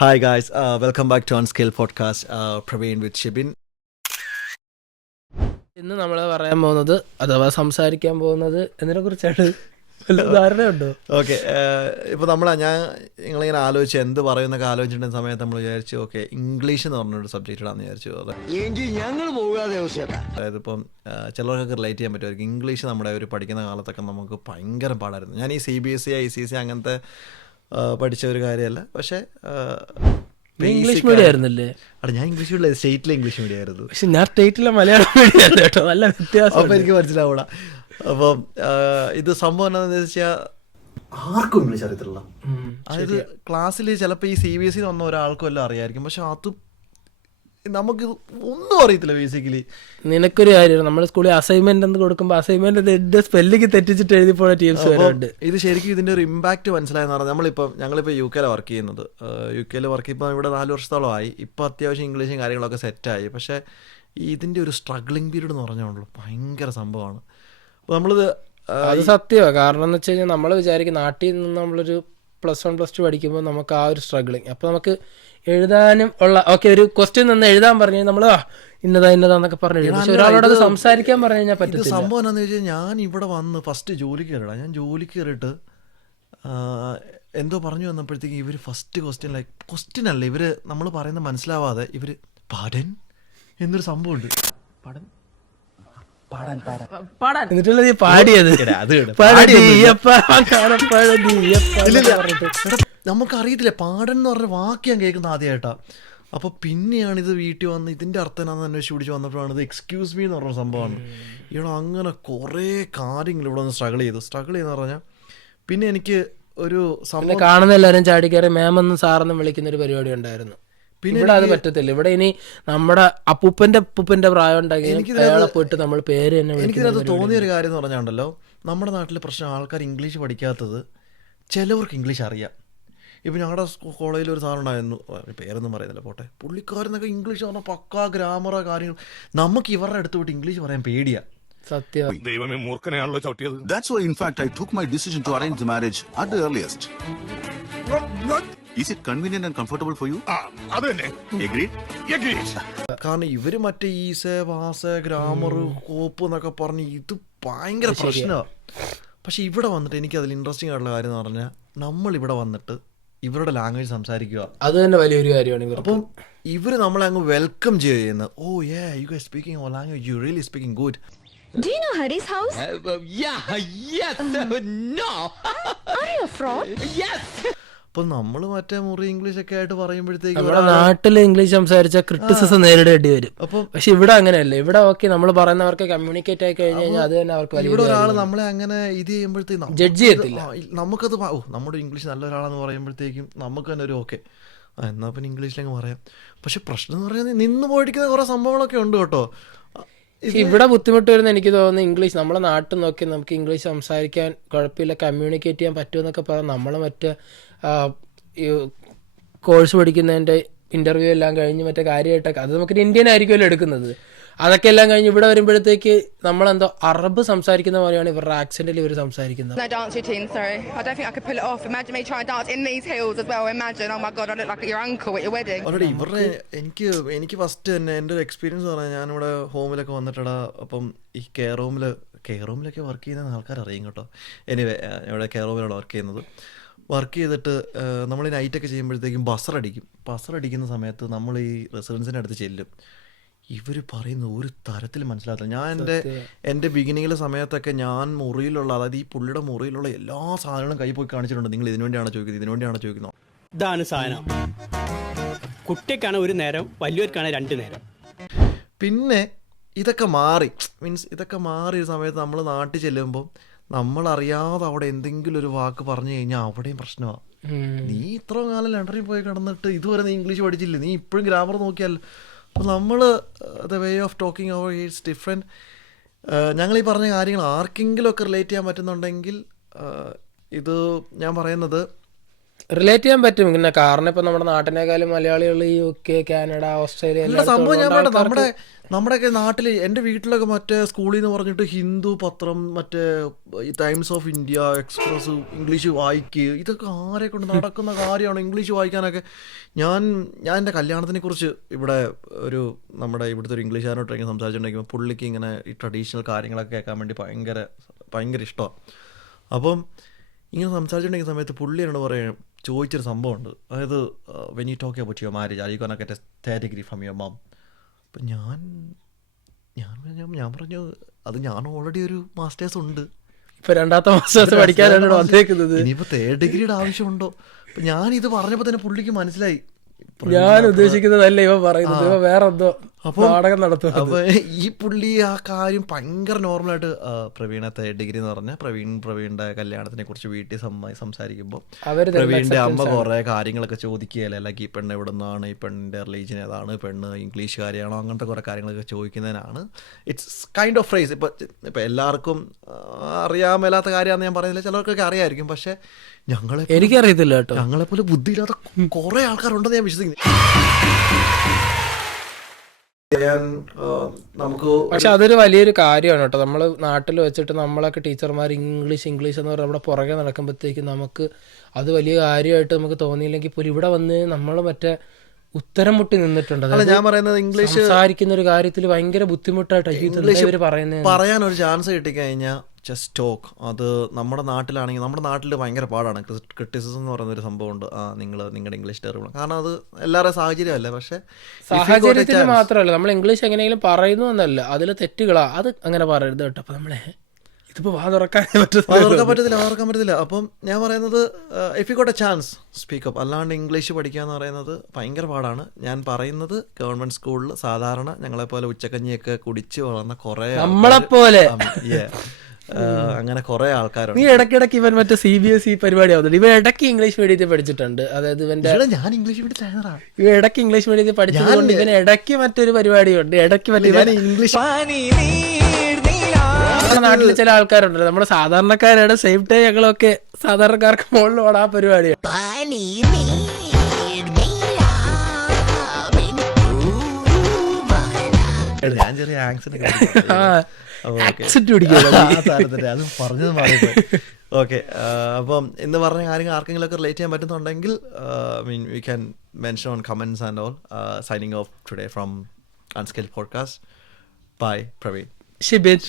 Hi guys, welcome back to Unscale Podcast. Praveen with Shibin. ഇന്ന് നമ്മൾ പറയാൻ പോകുന്നത് അഥവാ സംസാരിക്കാൻ പോകുന്നത് എന്തിനെ കുറിച്ചാണ്? വല്ല ധാരണയുണ്ടോ? ഓക്കെ, ഇപ്പോൾ നിങ്ങളിങ്ങനെ ആലോചിച്ച് എന്ത് പറയുന്നൊക്കെ ആലോചിച്ചിട്ടുള്ള സമയത്ത് നമ്മൾ വിചാരിച്ചു ഓക്കെ ഇംഗ്ലീഷ് എന്ന് പറഞ്ഞൊരു സബ്ജക്റ്റ് ഇടാന്ന് വിചാരിച്ചു. അതായത് ഇപ്പം ചിലർക്കൊക്കെ റിലേറ്റ് ചെയ്യാൻ പറ്റുമായിരിക്കും. ഇംഗ്ലീഷ് നമ്മുടെ ഒരു പഠിക്കുന്ന കാലത്തൊക്കെ നമുക്ക് ഭയങ്കര പാടായിരുന്നു. ഞാൻ ഈ CBSE ICSE അങ്ങനത്തെ പഠിച്ച ഒരു കാര്യമല്ല, പക്ഷേ ഇംഗ്ലീഷ് മീഡിയം ആയിരുന്നല്ലേ? അവിടെ ഞാൻ ഇംഗ്ലീഷ് മീഡിയം സ്റ്റേറ്റിലെ ഇംഗ്ലീഷ് മീഡിയം ആയിരുന്നു. പക്ഷെ ഞാൻ സ്റ്റേറ്റിലെ മലയാളം മീഡിയം ആയിരുന്നു കേട്ടോ. നല്ല വ്യത്യാസം. അപ്പം എനിക്ക് മനസ്സിലാവൂടാ. അപ്പം ഇത് സംഭവം എന്താണെന്ന് വെച്ചാൽ ആർക്കും ഇംഗ്ലീഷ് അറിയത്തില്ല. അതായത് ക്ലാസ്സിൽ ചിലപ്പോൾ ഈ CBSE വന്ന ഒരാൾക്കും എല്ലാം അറിയായിരിക്കും, പക്ഷെ അത് നമുക്ക് ഒന്നും അറിയത്തില്ല ബേസിക്കലി. നിനക്കൊരു കാര്യം, നമ്മുടെ സ്കൂളിൽ അസൈൻമെന്റ് എന്ന് കൊടുക്കുമ്പോൾ അസൈൻമെന്റ് സ്പെല്ലിങ് തെറ്റിച്ചിട്ട് എഴുതി പോയ ടീംസ് വരുന്നുണ്ട്. ഇത് ശരിക്കും ഇതിൻ്റെ ഒരു ഇമ്പാക്റ്റ് മനസ്സിലായെന്ന് പറഞ്ഞാൽ ഞങ്ങളിപ്പോൾ UK വർക്ക് ചെയ്യുന്നത്. UK വർക്ക് ചെയ്യുമ്പോൾ ഇവിടെ 4 വർഷത്തോളമായി. ഇപ്പോൾ അത്യാവശ്യം ഇംഗ്ലീഷും കാര്യങ്ങളൊക്കെ സെറ്റായി. പക്ഷേ ഇതിൻ്റെ ഒരു സ്ട്രഗ്ലിംഗ് പീരീഡ് എന്ന് പറഞ്ഞാണല്ലോ ഭയങ്കര സംഭവമാണ്. അപ്പോൾ നമ്മളിത് അത് സത്യമാണ്. കാരണം എന്ന് വെച്ച് കഴിഞ്ഞാൽ നമ്മൾ വിചാരിക്കും നാട്ടിൽ നിന്ന് നമ്മളൊരു +1 +2 പഠിക്കുമ്പോൾ നമുക്ക് ആ ഒരു സ്ട്രഗ്ലിങ്, അപ്പോൾ നമുക്ക് എഴുതാനും ഉള്ള ഓക്കെ ഒരു ക്വസ്റ്റ്യൻ നിന്ന് എഴുതാൻ പറഞ്ഞു നമ്മൾ ഇന്നതാന്നൊക്കെ പറഞ്ഞു എഴുതും. പക്ഷെ ഒരാളോട് സംസാരിക്കാൻ പറഞ്ഞു കഴിഞ്ഞാൽ പറ്റില്ല. സംഭവം എന്താണെന്ന് വെച്ചാൽ ഞാൻ ഇവിടെ വന്ന് ഫസ്റ്റ് ജോലിക്ക് കയറിടാം. ഞാൻ ജോലിക്ക് കയറിയിട്ട് എന്തോ പറഞ്ഞു വന്നപ്പോഴത്തേക്ക് ഇവർ ഫസ്റ്റ് ക്വസ്റ്റ്യൻ അല്ല, ഇവർ നമ്മൾ പറയുന്നത് മനസ്സിലാവാതെ ഇവർ പാടൻ എന്നൊരു സംഭവമുണ്ട്. എന്നിട്ടുള്ള നീ പാടിയത് നമുക്കറിയത്തില്ല പാടൻ എന്ന് പറഞ്ഞ വാക്ക് ഞാൻ കേൾക്കുന്ന ആദ്യമായിട്ടാ. അപ്പോൾ പിന്നെയാണ് ഇത് വീട്ടിൽ വന്ന് ഇതിൻ്റെ അർത്ഥം എന്നാന്ന് അന്വേഷിച്ച് പിടിച്ച് വന്നപ്പോഴാണ് ഇത് എക്സ്ക്യൂസ് മീ എന്ന് പറഞ്ഞ സംഭവമാണ്. ഇവിടെ അങ്ങനെ കുറേ കാര്യങ്ങൾ ഇവിടെ ഒന്ന് സ്ട്രഗിൾ ചെയ്യുന്ന പറഞ്ഞാൽ പിന്നെ എനിക്ക് ഒരു സംഭവം കാണുന്ന എല്ലാവരും ചാടിക്കയറി മാമെന്നും സാറെന്നും വിളിക്കുന്ന ഒരു പരിപാടി ഉണ്ടായിരുന്നു. പിന്നെ ഇവിടെ അത് പറ്റത്തില്ല. ഇവിടെ ഇനി നമ്മുടെ അപ്പൂപ്പന്റെ പ്രായം ഉണ്ടെങ്കിൽ അയാളെ പോയിട്ട് നമ്മൾ പേര് തന്നെ. എനിക്കിതിനകത്ത് തോന്നിയൊരു കാര്യം എന്ന് പറഞ്ഞാണ്ടല്ലോ, നമ്മുടെ നാട്ടിലെ പ്രശ്നം ആൾക്കാർ ഇംഗ്ലീഷ് പഠിക്കാത്തത്. ചിലവർക്ക് ഇംഗ്ലീഷ് അറിയാം. ഇപ്പം ഞങ്ങളുടെ കോളേജിൽ ഒരു സാറുണ്ടായിരുന്നു, പേരൊന്നും പറയുന്നില്ല പോട്ടെ, പുള്ളിക്കാരെന്നൊക്കെ ഇംഗ്ലീഷ് പറഞ്ഞാൽ പക്കാ ഗ്രാമറോ കാര്യങ്ങൾ. നമുക്ക് ഇവരുടെ അടുത്ത് വിട്ട് ഇംഗ്ലീഷ് പറയാൻ പേടിയാ. സത്യം. ദൈവമേ, മൂർഖനെയാണല്ലോ ചവിട്ടിയത്. That's why in fact I took my decision to arrange the marriage at the earliest. Is it convenient and comfortable for you? അത് തന്നെ. Agreed? കാരണം ഇവര് മറ്റേ ഈസ വാസ ഗ്രാമർ കോപ്പ് എന്നൊക്കെ പറഞ്ഞ് ഇത് ഭയങ്കര പ്രശ്നമാണ്. പക്ഷെ ഇവിടെ വന്നിട്ട് എനിക്ക് അതിൽ ഇൻട്രസ്റ്റിംഗ് ആയിട്ടുള്ള കാര്യം എന്ന് പറഞ്ഞാൽ നമ്മളിവിടെ വന്നിട്ട് ഇവരുടെ ലാംഗ്വേജ് സംസാരിക്കുക, അത് തന്നെ വലിയൊരു കാര്യമാണ്. അപ്പം ഇവര് നമ്മളെ അങ്ങ് വെൽക്കം ചെയ്യുന്നത്. Oh yeah you guys speaking our language, you really speaking good. Do you know Hari's house? Yes. No. Are you a fraud? Yes. അപ്പം നമ്മൾ മറ്റേ മുറി ഇംഗ്ലീഷ് ഒക്കെ ആയിട്ട് പറയുമ്പോഴത്തേക്ക് നമ്മുടെ നാട്ടില് ഇംഗ്ലീഷ് സംസാരിച്ച ക്രിറ്റിസിസം നേരിടേണ്ടി വരും. പക്ഷെ ഇവിടെ അങ്ങനെയല്ല. ഇവിടെ ഓക്കെ നമ്മൾ പറയുന്നവർക്ക് കമ്മ്യൂണിക്കേറ്റ് ആയി കഴിഞ്ഞ് കഴിഞ്ഞാൽ അത് തന്നെ അവർക്ക് ഇവിടെ ഒരാൾ നമ്മളെ അങ്ങനെ ഇത് ചെയ്യുമ്പോഴത്തേക്കും ജഡ്ജ് ചെയ്യത്തില്ല. നമുക്കത് നമ്മുടെ ഇംഗ്ലീഷ് നല്ലൊരാളെന്ന് പറയുമ്പോഴത്തേക്കും നമുക്ക് തന്നെ ഒരു ഓക്കെ എന്നാൽ പിന്നെ ഇംഗ്ലീഷിലങ്ങ് പറയാം. പക്ഷെ പ്രശ്നം എന്ന് പറഞ്ഞാൽ നിന്ന് പോയിരിക്കുന്ന കുറേ സംഭവങ്ങളൊക്കെ ഉണ്ട് കേട്ടോ. ഇവിടെ ബുദ്ധിമുട്ട് വരുന്ന എനിക്ക് തോന്നുന്നു ഇംഗ്ലീഷ് നമ്മളെ നാട്ടിൽ നോക്കി നമുക്ക് ഇംഗ്ലീഷ് സംസാരിക്കാൻ കുഴപ്പമില്ല, കമ്മ്യൂണിക്കേറ്റ് ചെയ്യാൻ പറ്റുമെന്നൊക്കെ പറയാം. നമ്മൾ മറ്റേ കോഴ്സ് പഠിക്കുന്നതിൻ്റെ ഇൻ്റർവ്യൂ എല്ലാം കഴിഞ്ഞ് മറ്റേ കാര്യമായിട്ടൊക്കെ അത് നമുക്കൊരു ഇന്ത്യൻ ആയിരിക്കുമല്ലോ എടുക്കുന്നത്. അതൊക്കെ എല്ലാം കഴിഞ്ഞ് ഇവിടെ വരുമ്പോഴത്തേക്ക് നമ്മളെന്തോ അറബ് സംസാരിക്കുന്ന പോലെയാണ് ഇവരുടെ ആക്സെന്റിൽ ഇവർ സംസാരിക്കുന്നത്. No dance routine, sorry. I don't think I could pull it off. Imagine me trying to dance in these heels as well. Imagine, oh my god, I look like your uncle at your wedding. Already ഇവരുടെ എനിക്ക് first തന്നെ എൻ്റെ ഒരു experience പറഞ്ഞാൽ ഞാനിവിടെ ഹോമിലൊക്കെ വന്നിട്ടാ. അപ്പം ഈ കെയർ റൂമിലൊക്കെ വർക്ക് ചെയ്യുന്ന ആൾക്കാർ അറിയും കേട്ടോ. എനിവേ ഇവിടെ കെയർ റൂമിലാണ് വർക്ക് ചെയ്തിട്ട് നമ്മൾ ഈ നൈറ്റൊക്കെ ചെയ്യുമ്പോഴത്തേക്കും ബസറടിക്കുന്ന സമയത്ത് നമ്മൾ ഈ റെസിഡൻസിൻ്റെ അടുത്ത് ചെല്ലും. ഇവർ പറയുന്ന ഒരു തരത്തിൽ മനസ്സിലാകത്തില്ല. ഞാൻ എൻ്റെ ബിഗിനിങ്ങിലെ സമയത്തൊക്കെ ഞാൻ മുറിയിലുള്ള, അതായത് ഈ പുള്ളിയുടെ മുറിയിലുള്ള എല്ലാ സാധനങ്ങളും കൈ പോയി കാണിച്ചിട്ടുണ്ട്. നിങ്ങൾ ഇതിനുവേണ്ടിയാണോ ചോദിക്കുന്നത്? ഇതാണ് സാധനം. കുട്ടിക്കാണ് ഒരു നേരം, വലിയവർക്കാണ് 2 നേരം. പിന്നെ ഇതൊക്കെ മാറി ഒരു സമയത്ത് നമ്മൾ നാട്ടിൽ ചെല്ലുമ്പോൾ നമ്മളറിയാതെ അവിടെ എന്തെങ്കിലും ഒരു വാക്ക് പറഞ്ഞു കഴിഞ്ഞാൽ അവിടെയും പ്രശ്നമാണ്. നീ ഇത്ര കാലം ലണ്ടനിൽ പോയി കിടന്നിട്ട് ഇതുവരെ നീ ഇംഗ്ലീഷ് പഠിച്ചില്ലേ, നീ ഇപ്പോഴും ഗ്രാമർ നോക്കിയാൽ. അപ്പോൾ നമ്മൾ the way of talking our is different. ഞങ്ങളീ പറഞ്ഞ കാര്യങ്ങൾ ആർക്കെങ്കിലും ഒക്കെ റിലേറ്റ് ചെയ്യാൻ പറ്റുന്നുണ്ടെങ്കിൽ ഇത് ഞാൻ പറയുന്നത് റിലേറ്റ് ചെയ്യാൻ പറ്റും പിന്നെ, കാരണം ഇപ്പൊ നമ്മുടെ നാട്ടിനേക്കാളും മലയാളികൾ UK, കാനഡ, ഓസ്ട്രേലിയ അല്ല സംഭവം ഞാൻ പറയട്ടെ, നമ്മുടെയൊക്കെ നാട്ടിൽ എൻ്റെ വീട്ടിലൊക്കെ മറ്റേ സ്കൂളിൽ നിന്ന് പറഞ്ഞിട്ട് ഹിന്ദു പത്രം, മറ്റേ times of India, express, English വായിക്കുക, ഇതൊക്കെ ആരെ കൊണ്ട് നടക്കുന്ന കാര്യമാണ് ഇംഗ്ലീഷ് വായിക്കാനൊക്കെ. ഞാൻ എൻ്റെ കല്യാണത്തിനെ കുറിച്ച് ഇവിടെ നമ്മുടെ ഇവിടുത്തെ ഒരു ഇംഗ്ലീഷുകാരനോട്ട് സംസാരിച്ചിട്ടുണ്ടെങ്കിൽ പുള്ളിക്ക് ഇങ്ങനെ ഈ ട്രഡീഷണൽ കാര്യങ്ങളൊക്കെ കേൾക്കാൻ വേണ്ടി ഭയങ്കര ഇഷ്ടമാണ്. അപ്പം ഇങ്ങനെ സംസാരിച്ചിട്ടുണ്ടെങ്കിൽ സമയത്ത് പുള്ളി എന്നോട് ചോദിച്ചൊരു സംഭവമുണ്ട്. അതായത് when you talk about your marriage are you gonna get a third degree from your mum. അപ്പം ഞാൻ പറഞ്ഞു അത് ഞാൻ ഓൾറെഡി ഒരു മാസ്റ്റേഴ്സ് ഉണ്ട്, ഇപ്പൊ 2ാമത്തെ മാസ്റ്റേഴ്സ് പഠിക്കാനാണ് വന്നേക്കുന്നത്, ഇനിയിപ്പോൾ തേർഡ് ഡിഗ്രിയുടെ ആവശ്യമുണ്ടോ. അപ്പം ഞാനിത് പറഞ്ഞപ്പോൾ തന്നെ പുള്ളിക്ക് മനസ്സിലായി ഞാൻ ഉദ്ദേശിക്കുന്നതല്ല ഇവ പറയുന്നത്, ഇവ വേറെ എന്തോ നാടകം നടത്തും. അപ്പോൾ ഈ പുള്ളി ആ കാര്യം ഭയങ്കര നോർമലായിട്ട് പ്രവീണ തേർഡ് ഡിഗ്രി എന്ന് പറഞ്ഞാൽ പ്രവീണിന്റെ കല്യാണത്തിനെ കുറിച്ച് വീട്ടിൽ സംസാരിക്കുമ്പോൾ പ്രവീണിന്റെ അമ്മ കുറെ കാര്യങ്ങളൊക്കെ ചോദിക്കുകയല്ലേ, ലൈക്ക് ഈ പെണ്ണ് എവിടെ നിന്നാണ്, ഈ പെണ്ണിന്റെ റിലീജിയൻ ഏതാണ്, പെണ്ണ് ഇംഗ്ലീഷുകാരിയാണോ, അങ്ങനത്തെ കുറെ കാര്യങ്ങളൊക്കെ ചോദിക്കുന്നതിനാണ്. It's kind of phrase. ഇപ്പം എല്ലാവർക്കും അറിയാൻ മേലാത്ത കാര്യമാണെന്ന് ഞാൻ പറയുന്നില്ല, ചിലർക്കൊക്കെ അറിയാമായിരിക്കും. പക്ഷെ എനിക്കറിയത്തില്ല കേട്ടോ, ഞങ്ങളെപ്പോലെ ബുദ്ധിയില്ലാത്ത കുറെ ആൾക്കാരുണ്ടെന്ന് ഞാൻ വിശ്വസിക്കുന്നു. പക്ഷെ അതൊരു വലിയൊരു കാര്യമാണ് കേട്ടോ. നമ്മൾ നാട്ടിൽ വെച്ചിട്ട് നമ്മളൊക്കെ ടീച്ചർമാർ ഇംഗ്ലീഷ് എന്ന് പറഞ്ഞാൽ നമ്മുടെ പുറകെ നടക്കുമ്പോഴത്തേക്കും നമുക്ക് അത് വലിയ കാര്യമായിട്ട് നമുക്ക് തോന്നിയില്ലെങ്കിൽ പോലും ഇവിടെ വന്ന് നമ്മൾ മറ്റേ ഉത്തരം മുട്ടി നിന്നിട്ടുണ്ട്. ഞാൻ പറയുന്നത് ഇംഗ്ലീഷ് സംസാരിക്കുന്ന ഒരു കാര്യത്തിൽ ഭയങ്കര ബുദ്ധിമുട്ടായിട്ട് പറയാൻ ഒരു ചാൻസ് കിട്ടിക്കഴിഞ്ഞാൽ ജസ്റ്റ് ടോക്ക്. അത് നമ്മുടെ നാട്ടിലാണെങ്കിൽ, നമ്മുടെ നാട്ടിൽ ഭയങ്കര പാടാണ് ക്രിറ്റിസിസം എന്ന് പറയുന്നൊരു സംഭവമുണ്ട്. നിങ്ങളുടെ ഇംഗ്ലീഷ് ടെറിബിൾ, കാരണം അത് എല്ലാവരുടെ സാഹചര്യമല്ല. പക്ഷെ സാഹചര്യത്തിൽ മാത്രമല്ല, നമ്മൾ ഇംഗ്ലീഷ് എങ്ങനെയെങ്കിലും പറയുന്നു എന്നല്ല, അതിൽ തെറ്റുകളാ, അത് അങ്ങനെ പറയരുത് കേട്ടോ. അപ്പം നമ്മളെ ഇതിപ്പോൾ വാതുറക്കാൻ പറ്റത്തില്ല. അപ്പം ഞാൻ പറയുന്നത് if you got A chance speak up. അല്ലാണ്ട് ഇംഗ്ലീഷ് പഠിക്കുക എന്ന് പറയുന്നത് ഭയങ്കര പാടാണ്. ഞാൻ പറയുന്നത് ഗവൺമെന്റ് സ്കൂളിൽ സാധാരണ ഞങ്ങളെപ്പോലെ ഉച്ചക്കഞ്ഞിയൊക്കെ കുടിച്ച് വളർന്ന കുറേ നമ്മളെപ്പോലെ അങ്ങനെ കുറെ ആൾക്കാരുണ്ട്. നീ ഇടയ്ക്കിടയ്ക്ക് ഇവൻ മറ്റേ CBSE പരിപാടി ആവുന്നുണ്ട്. ഇവൻ ഇടയ്ക്ക് ഇംഗ്ലീഷ് മീഡിയത്തിൽ പഠിച്ചിട്ടുണ്ട്. അതായത് ഞാൻ ഇംഗ്ലീഷ് ഇവ ഇടയ്ക്ക് ഇംഗ്ലീഷ് മീഡിയത്തിൽ പഠിച്ചതുകൊണ്ട് ഇവന് ഇടയ്ക്ക് മറ്റൊരു പരിപാടിയുണ്ട്. ഇടയ്ക്ക് മറ്റേ ഇംഗ്ലീഷ് നമ്മുടെ നാട്ടിൽ ചില ആൾക്കാരുണ്ടല്ലോ, നമ്മുടെ സാധാരണക്കാരാണ്, സെയിം ടൈം ഞങ്ങളൊക്കെ സാധാരണക്കാർക്ക് മുകളിലോട് ആ പരിപാടിയാണ്. ഞാൻ ചെറിയ ആക്സന്റ് അത് പറഞ്ഞത് മാറിപ്പോയി. ഓക്കെ, അപ്പം ഇന്ന് പറഞ്ഞ കാര്യങ്ങൾ ആർക്കെങ്കിലുമൊക്കെ റിലേറ്റ് ചെയ്യാൻ പറ്റുന്നുണ്ടെങ്കിൽ we can mention on comments and all. Signing off today from unskilled podcast. By Praveen. Shibit.